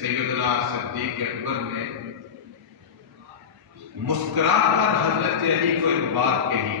سیدنا صدیق اکبر نے مسکرا کر حضرت علی کو ایک بات کہی.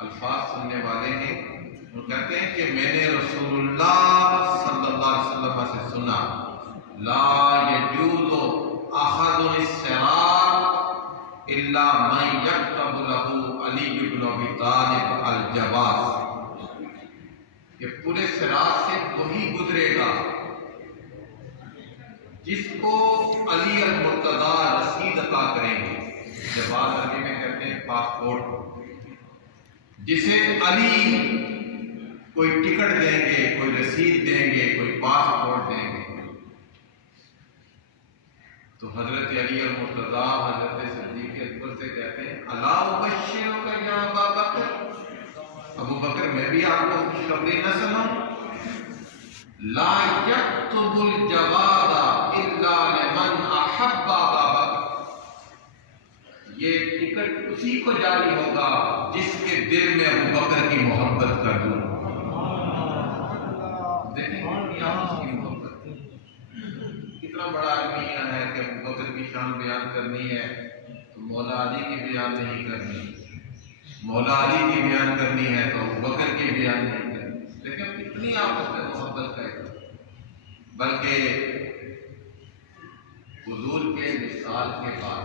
الفاظ سننے والے ہیں، وہ کہتے ہیں کہ میں نے رسول اللہ صلی اللہ علیہ وسلم سے سنا، لا یجوز احد الصراط الا من یکتب له علی بن ابی طالب الجواز، کہ پورے صراط سے وہی گزرے گا جس کو علی المرتضیٰ رسید عطا کریں گے. جواز عربی میں کہتے ہیں پاسپورٹ، جسے علی کوئی ٹکٹ دیں گے، کوئی رسید دیں گے، کوئی پاسپورٹ دیں گے. تو حضرت علی المرتضیٰ حضرت صدیق اکبر سے کہتے ہیں، الا ابشرک یا ابا بکر، ابو بکر میں بھی آپ کو خوشخبری نہ سناؤں؟ لا یکتب الجواد الا لمن احب ابا بکر، یہ ٹکٹ اسی کو جاری ہوگا جس کے دل میں ابو بکر کی محبت کر دوں. دیکھیں کتنی آپس کی محبت، کتنا بڑا المیہ ہے کہ ابو بکر کی شان بیان کرنی ہے تو مولا علی کی بیان نہیں کرنی، مولا علی کی بیان کرنی ہے تو ابو بکر کی بیان نہیں کرنی. دیکھیں کتنی آپس میں محبت ہے. بلکہ حضور کے وصال کے بعد،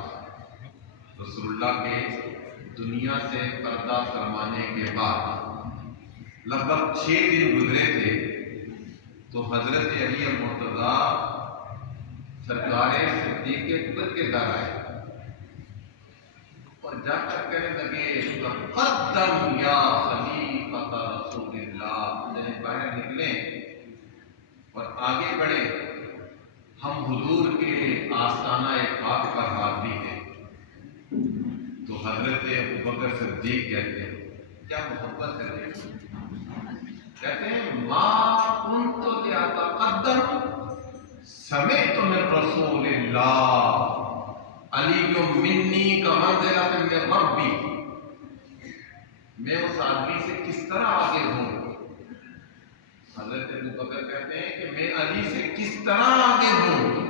رسول اللہ کے دنیا سے پردہ فرمانے کے بعد لگ بھگ 6 دن گزرے تھے تو حضرت علی المرتضیٰ سرکار صدیق اکبر کے در آئے اور جا کر کہنے لگے، تقدم یا خلیفۃ رسول اللہ، یعنی باہر نکلیں اور آگے بڑھے، ہم حضور کے آستانہ پاک پر حاضری ہیں. تو حضرت ابوبکر صدیق کہتے ہیں، کیا محبت ہے، کہتے ہیں ما كنت لأتقدم سمعت من رسول اللہ علی منی کمنزلۃ من ربی، میں اس آدمی سے کس طرح آگے ہوں. حضرت ابوبکر کہتے ہیں کہ میں علی سے کس طرح آگے ہوں،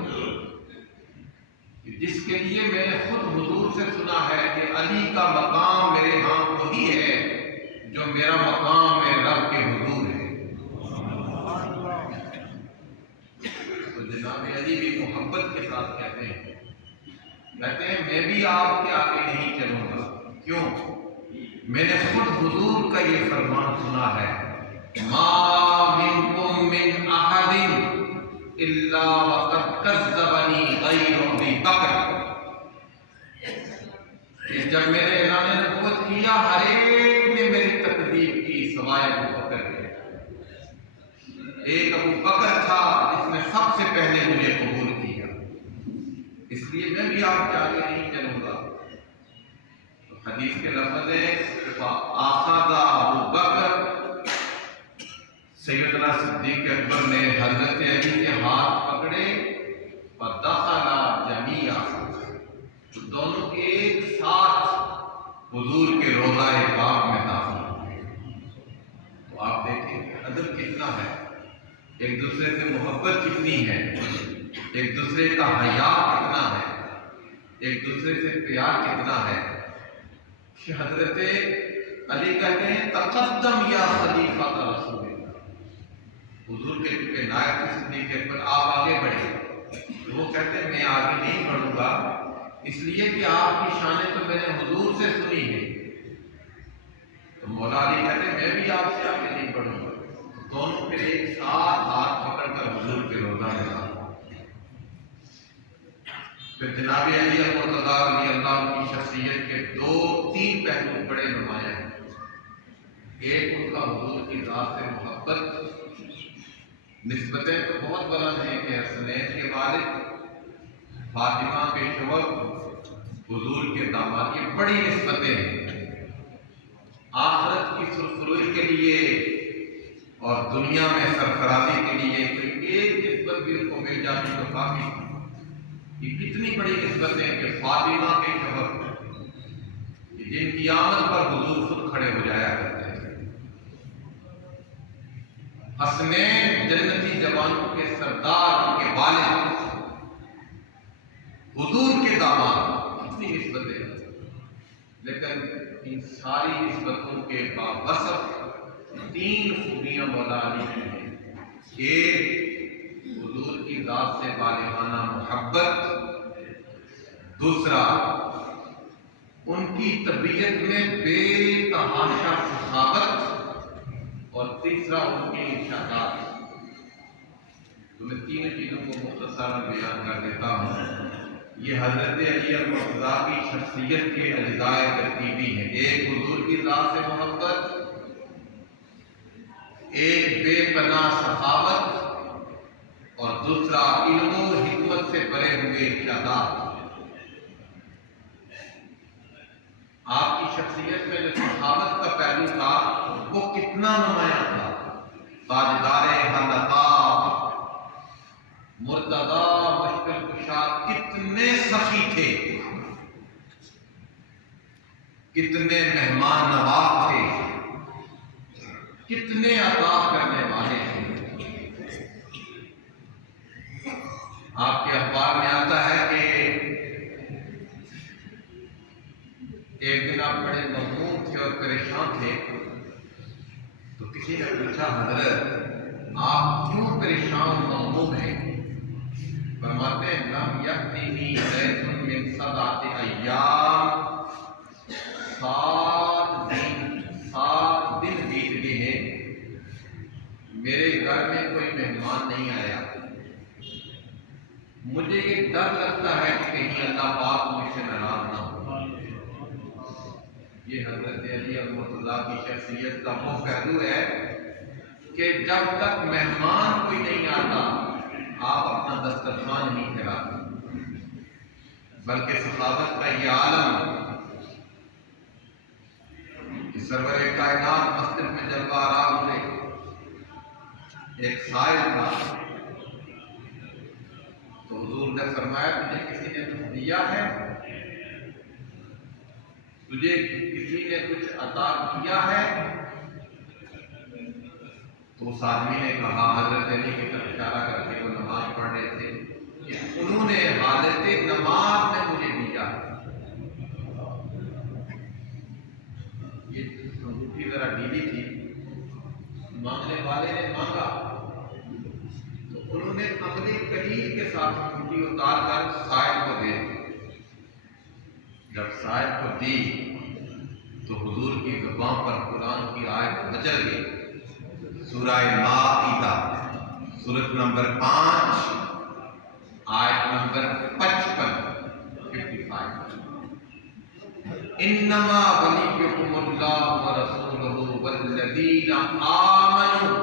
جس کے لیے میں نے خود حضور سے سنا ہے کہ علی کا مقام میرے ہاں وہی ہے جو میرا مقام ہے رب کے حضور ہے. تو جناب علی بھی محبت کے ساتھ کہتے ہیں میں بھی آپ کے آگے نہیں چلوں گا. کیوں؟ میں نے خود حضور کا یہ فرمان سنا ہے، ما منکم من احد الا وقد کذبنی غیر ابی بکر، کہ جب میرے اعلان نبوت کیا ہر ایک نے میری تکذیب کی سوائے ابو بکر کے. ایک ابو بکر تھا جس نے سب سے پہلے مجھے قبول کیا، اس لیے میں بھی آپ کے آگے نہیں چلوں گا. تو حدیث کے لفظ ہے فَأَخَذَ ابو بکر، سیدنا صدیق اکبر نے حضرت علی کے ہاتھ پکڑے، فَدَخَلَ جَمِيعًا، تو دونوں ایک ساتھ حضور کے روضہ پاک میں داخل ہوئے. تو آپ دیکھیں کہ ادب کتنا ہے، ایک دوسرے سے محبت کتنی ہے، ایک دوسرے کا حیا کتنا ہے، ایک دوسرے سے پیار کتنا ہے. کہ حضرت علی کہتے ہیں تقدم یا خلیفۃ رسول اللہ، حضور کے نائب صدیق اکبر آپ آگے بڑھے. وہ کہتے ہیں میں آگے نہیں بڑھوں گا اس لیے کہ آپ کی شانیں تو میں نے حضور سے سنی ہے. تو مولا علی کہتے ہیں میں بھی آپ سے آگے نہیں بڑھوں گا. دونوں پھر ایک ساتھ ہاتھ پکڑ کر حضور کے روضہ میں آئے. پھر جناب علی المرتضیٰ رضی اللہ عنہ کی شخصیت کے 2-3 پہلو بڑے نمایاں ہیں. ایک ان کا حضور کی ذات سے محبت، نسبتیں تو بہت بلند ہیں کہ حسنین کے والد، فاطمہ کے شوہر، حضور کے داماد، یہ بڑی نسبتیں ہیں. آخرت کی سرخروئی کے لیے اور دنیا میں سرفرازی کے لیے کوئی ایک نسبت بھی ان کو مل جاتی تو کافی. یہ کتنی بڑی نسبتیں کہ فاطمہ کے شوہر، جن کی آمد پر حضور خود کھڑے ہو جایا کرتے ہیں. حسنین جنتی جوانوں کے سردار، ان کے والد، حضور کے داماد، کتنی نسبتیں، لیکن ان ساری نسبتوں کے باوصف 3 خوبیاں مولا علی میں ہیں۔ ایک، حضور کی ذات سے بالغانہ محبت، دوسرا ان کی طبیعت میں بے تحاشا سخاوت، اور تیسرا ان کی ارشادات۔ تو میں 3 چیزوں کو مختصر بیان کر دیتا ہوں۔ یہ حضرت علی المرتضیٰ کی شخصیت کے اجزاء ترکیبی ہیں۔ ایک، حضور کی ذات سے محبت، ایک بے پناہ سخاوت، اور دوسرا علم و حکمت سے بھرے ہوئے ارشادات۔ آپ کی شخصیت میں جو سخاوت کا پہلو تھا وہ کتنا نمایاں تھا۔ تاجدار حلقات، مرتضی مشکل کشا کتنے سخی تھے، کتنے مہمان نواز تھے، کتنے عطا کرنے والے تھے۔ آپ کے اخبار میں آتا ہے کہ ایک دن آپ بڑے مغموم تھے اور پریشان تھے، تو کسی نے پوچھا حضرت آپ کیوں پریشان مغموم ہیں؟ فرماتے ہیں لم یأتنی زید من 7 ایام، 7 دن بیت گئے ہیں، میرے گھر میں کوئی مہمان نہیں آیا، مجھے یہ ڈر لگتا ہے کہ کہیں اللہ پاک مجھ سے ناراض نہ ہو۔ یہ حضرت علی المرتضیٰ کی شخصیت کا وہ پہلو ہے کہ جب تک مہمان کوئی نہیں آتا آپ اپنا دسترخوان نہیں پھیلاتے، بلکہ سخاوت کا یہ عالم کہ سرور کائنات مسجد میں جلوہ آرا ہوئے، ایک سائل تھا، تو حضور نے فرمایا تجھے کسی نے کچھ دیا ہے، تجھے کسی نے کچھ عطا کیا ہے؟ تو اس آدمی نے کہا، حضرت علی کی طرف اشارہ کر کے، وہ نماز پڑھ رہے تھے، کہ انہوں نے حالت نماز میں مجھے دیا۔ یہ انگوٹھی ذرا ڈھیلی تھی، مانگنے والے نے مانگا تو انہوں نے اپنے کلیل کے ساتھ انگوٹھی اتار کر صاحب کو دے دی۔ جب صاحب کو دی تو حضور کی زبان پر قرآن کی آیت نچل گئی، سورہ مائدہ سورۃ نمبر 5 آیت نمبر 55 انما ولیکم اللہ ورسولہ والذین آمنوا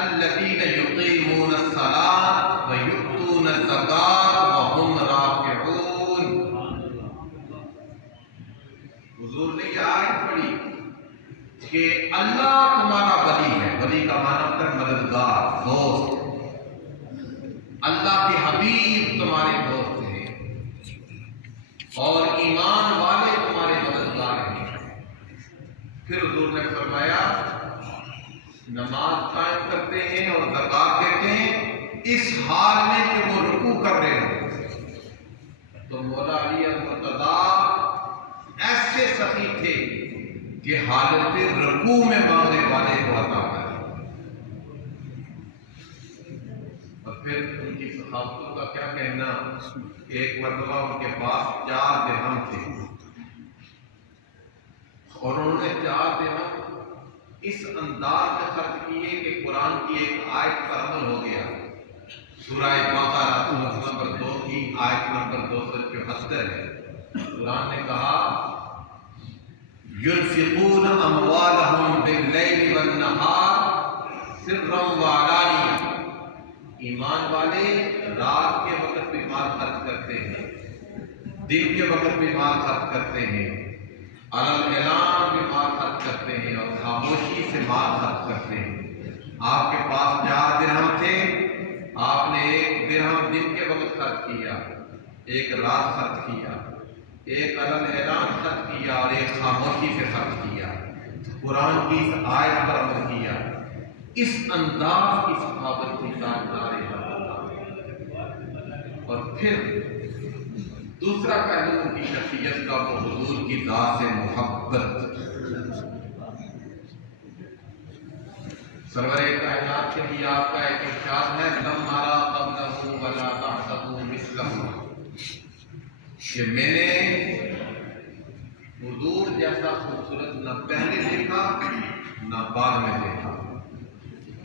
الذین یقیمون الصلاۃ ویؤتون الزکاۃ وہم راکعون۔ حضور نے یہ آیت پڑھی کہ اللہ تمہارا ولی ہے، ولی کا معنی ہوتا ہے مددگار، دوست، اللہ کے حبیب تمہارے دوست ہیں اور ایمان والے تمہارے مددگار ہیں۔ پھر حضور نے فرمایا نماز قائم کرتے ہیں اور زکات دیتے ہیں اس حال میں کہ وہ رکوع کر رہے ہوں۔ تو مولا علی المرتضیٰ ایسے سخی تھے کہ حالت رکوع میں مانگنے والے کو عطا کرے۔ اور پھر ان کی سخاوتوں کا کیا کہنا، ایک مرتبہ ان کے پاس 4 درہم تھے اور انہوں نے 4 درہم اس انداز میں خرچ کیے کہ قرآن کی ایک آیت پر عمل ہو گیا۔ سورہ بقرہ سورۃ نمبر 2 کی آیت نمبر 274 ہے۔ قرآن نے کہا ينفقون اموالهم باللیل والنہار سرا وعلانیہ، ایمان والے رات کے وقت بھی مال خرچ کرتے ہیں، دن کے وقت بھی مال خرچ کرتے ہیں، علی الاعلان بھی مال خرچ کرتے ہیں اور خاموشی سے مال خرچ کرتے ہیں۔ آپ کے پاس 4 درہم تھے، آپ نے 1 درہم دن کے وقت خرچ کیا، 1 رات خرچ کیا، 1 علی الاعلان خرچ کیا اور 1 خاموشی سے خرچ کیا، قرآن کی اس آیت پر عمل کیا۔ اس انداز کی صحابت کی تاجدار حضرت. اور پھر دوسرا پہلو ان کی شخصیت کا وہ حضور کی ذات سے محبت. سرور کائنات کے لیے آپ کا ایک ارشاد ہے لم ارا قبلہ ولا بعدہ مثلہ، کہ میں نے حضور جیسا خوبصورت نہ پہلے دیکھا نہ بعد میں دیکھا.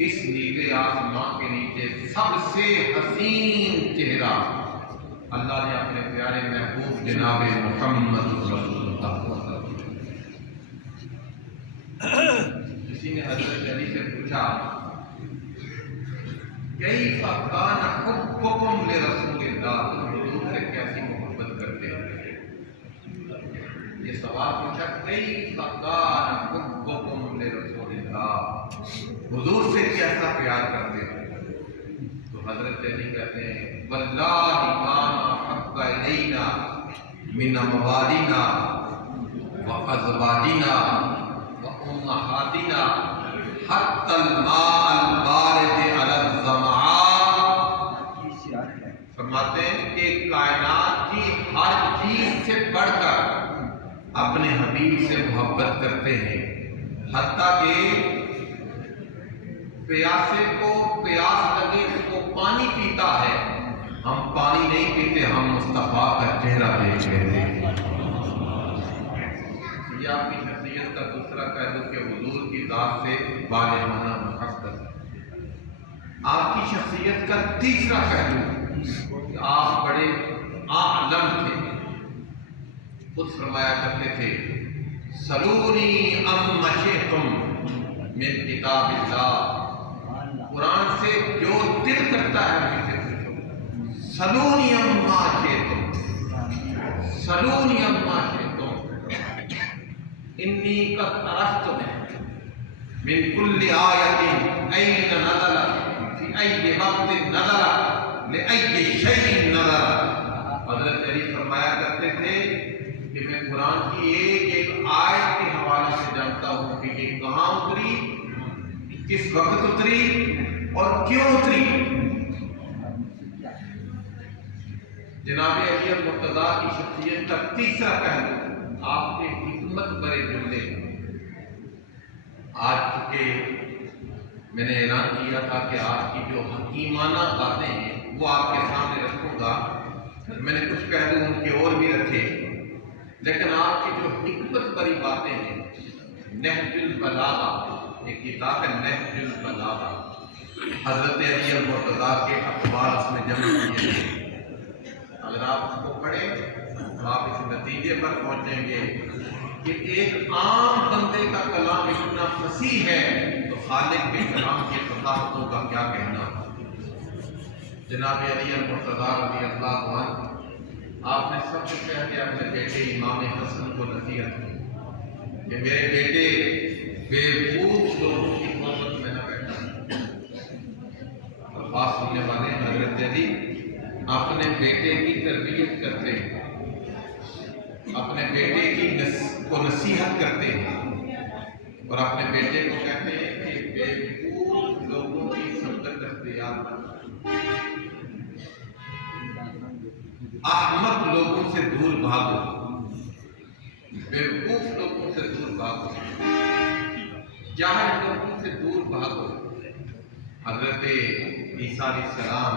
اس نیلے آسمان کے نیچے سب سے حسین چہرہ اللہ نے اپنے پیارے محبوب جناب محمد رسول اللہ. کسی نے حضرت علی سے پوچھا کیف کان حبکم لرسول اللہ، حضور سے کیسی محبت کرتے ہیں. یہ سوال پوچھا کیف کان حبکم لرسول اللہ، حضور سے کیسا پیار کرتے ہیں. تو حضرت علی کہتے ہیں واللہ کان احب الینا من اموالنا وازواجنا وامہاتنا حتی الماء البارد علی الظمآ. فرماتے ہیں کہ کائنات کی ہر چیز سے بڑھ کر اپنے حبیب سے محبت کرتے ہیں، حتیٰ کہ پیاسے کو پیاس لگے اس کو پانی پیتا ہے، ہم پانی نہیں پیتے، ہم مصطفیٰ کا چہرہ دیکھ لیتے ہیں. یہ آپ کی شخصیت کا دوسرا پہلو کہ حضور کی ذات سے بالغانہ محبت. آپ کی شخصیت کا تیسرا پہلو کہ آپ بڑے عالم تھے. خود فرمایا کرتے تھے سلونی ام شئتم من کتاب اللہ، قرآن سے جو دل کرتا ہے مجھ سے پوچھو. سلونی اما شئتم، سلونی اما شئتم، انی قد عرفت من کل آیت این نزلت فی ای وقت نزلت لأی شیء نزلت. حضرت علی فرمایا کرتے تھے کہ میں قرآن کی ایک ایک آیت کے حوالے سے جانتا ہوں کہ یہ کہاں اتری، کس وقت اتری اور کیوں اتری. جناب علی المرتضیٰ کی شخصیت کا تیسرا پہلو آپ کے حکمت بڑے جملے. آج چونکہ میں نے اعلان کیا تھا کہ آج کی جو حکیمانہ باتیں ہیں وہ آپ کے سامنے رکھوں گا. میں نے کچھ پہلو ان کے اور بھی رکھے، لیکن آپ کی جو حکمت بڑی باتیں ہیں. نہج البلاغہ ایک کتاب ہے، نہج البلاغہ، حضرت علی المرتضیٰ کے اقوال اس میں جمع کیے ہیں. اگر آپ اس کو پڑھیں تو آپ اس نتیجے پر پہنچیں گے کہ ایک عام بندے کا کلام اتنا فصیح ہے تو خالق کے کلام کی فصاحتوں کا کیا کہنا. جناب علی المرتضیٰ رضی اللہ عنہ آپ نے سب سے پہلے اپنے بیٹے امام حسن کو نصیحت کی کہ میرے بیٹے بیوقوف لوگوں کی محبت میں نہ بیٹھنا. الفاظ سننے والے حضرت علی اپنے بیٹے کی تربیت کرتے ہیں، اپنے بیٹے کو نصیحت کرتے ہیں اور اپنے بیٹے کو کہتے ہیں کہ بیوقوف لوگوں کی سبقت اختیار کرنا، احمق لوگوں سے دور بھاگو، بیوقوف لوگوں سے دور بھاگو، جاہل لوگوں سے دور بھاگو. حضرت عیسیٰ علیہ السلام